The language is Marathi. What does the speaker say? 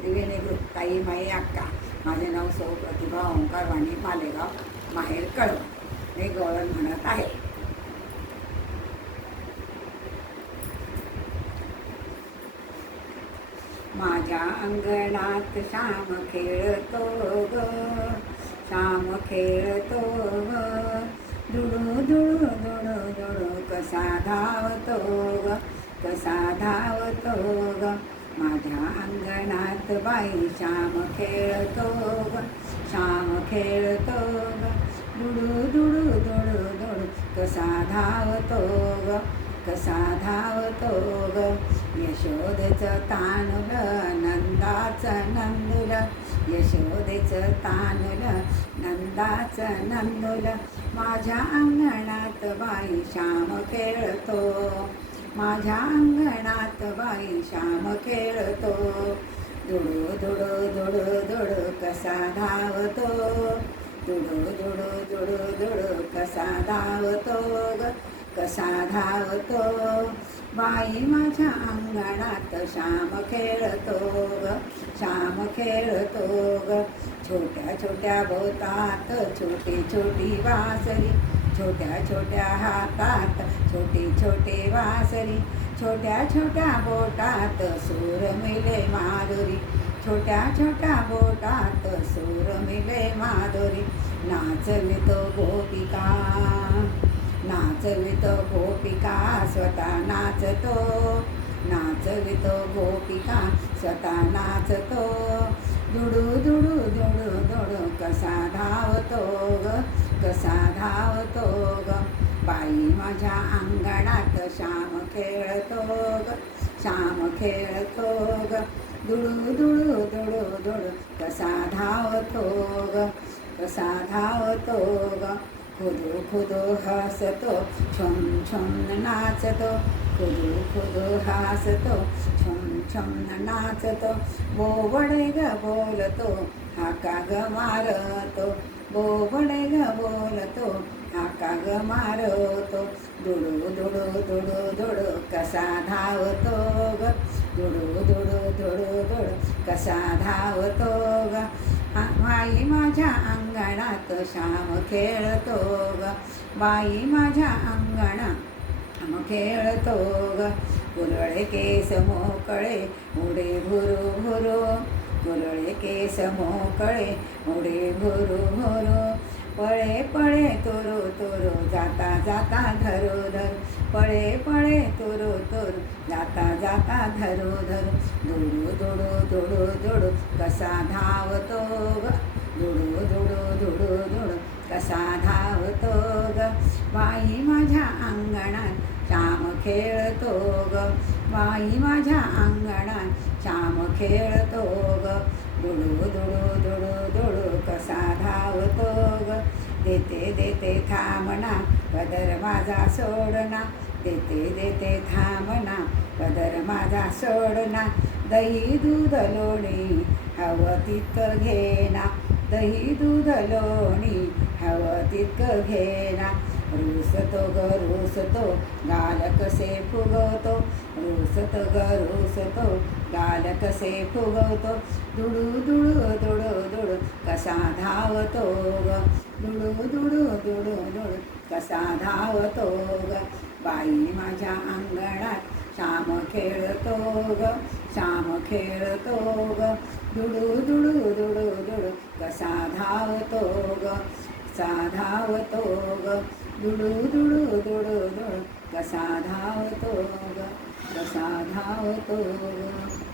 त्रिवेणी ताई माई अक्का. माझे नाव सौ प्रतिभा ओंकार वाणी मालेगाव, माहेर कळवण. हे गवळण म्हणत आहे. माझ्या अंगणात श्याम खेळतो ग, श्याम खेळतो ग. दुडू दुडू दुडू दुडू कसा धावतो ग, कसा धावतो ग. माझ्या अंगणात बाई श्याम खेळतो ग, श्याम खेळतो ग. दुडू दुडू दुडू दुडू कसा धावतो ग, कसा धावतो ग. यशोदेचं तानुलं नंदाचं नंदुलं, यशोदेचं तानुलं नंदाचं नंदुलं. माझ्या अंगणात बाई श्याम खेळतो, माझ्या अंगणात बाई श्याम खेळतो. दुडू दुडू दुडू दुडू कसा धावतो, दुडू दुडू दुडू दुडू कसा धावतो ग, कसा धावतो. बाई माझ्या अंगणात श्याम खेळतो ग, श्याम खेळतो ग. छोट्या छोट्या बोटात छोटी छोटी वासरी, छोट्या छोट्या हातात छोटी छोटी वासरी. छोट्या छोट्या बोटात सूर मिले माधुरी, छोट्या छोट्या बोटात सूर मिले माधुरी. नाचवितो गोपिका, नाचवितो गोपिका स्वतः नाचतो, नाचवितो गोपिका स्वतः नाचतो. दुडू दुडू दुडू दुडू कसा धावतो ग, कसा धावतो ग. बाई माझ्या अंगणात श्याम खेळतो ग, श्याम खेळतो ग. दुडू दुडू दुडू दुडू कसा धावतो ग, कसा धावतो ग. खुदू खुदू हसतो, छम छम नाचतो, खुदू खुदू हसतो, छम छम नाचतो. बोबडे ग बोलतो, हाका ग मारतो, बोबडे ग बोलतो, हाका ग मारतो. दुडू दुडू दुडू दुडू कसा धावतो ग, दुडू दुडू दुडू दुडू कसा धावतो ग. बाई माझ्या अंगणात श्याम खेळतो ग, बाई माझ्या अंगणात खेळतो ग. कुरळे केस मोकळे उडे भुरू भुरू, कुरळे केस मोकळे उडे भुरू भुरू. पळे पळे तुरु तुरु जाता जाता धरू धरू, पळे पळे तुरु तुरु जाता जाता धरू धरू. दुडू दुडू दुडू दुडू कसा धावतो ग, दुडू दुडू दुडू दुडू कसा धावतो ग. बाई माझ्या अंगणात श्याम खेळतो ग, बाई माझ्या अंगणात श्याम खेळतो ग. दुडू दुडू दुडू दुडू कसा धावतो ग. देते देते थांबना पदर माझा सोडना, देते देते थांबना पदर माझा सोडना. दही दूध लोणी हवं तितकं घेना, दही दूध लोणी हवं तितकं घेना. रुसतो ग रुसतो गाल कसे फुगवतो, रुसतो ग रुसतो गाल कसे फुगवतो. दुडू दुडू दुडू दुडू कसा धावतो ग, दुडू दुडू दुडू दुडू कसा धावतो ग. बाई माझ्या अंगणात श्याम खेळतो ग, श्याम खेळतो ग. दुडू दुडू दुडू दुडू कसा धावतो ग, कसा धावतो ग. दुडू दुडू दुडू दुडू कसा धावतो ग, कसा धावतो ग.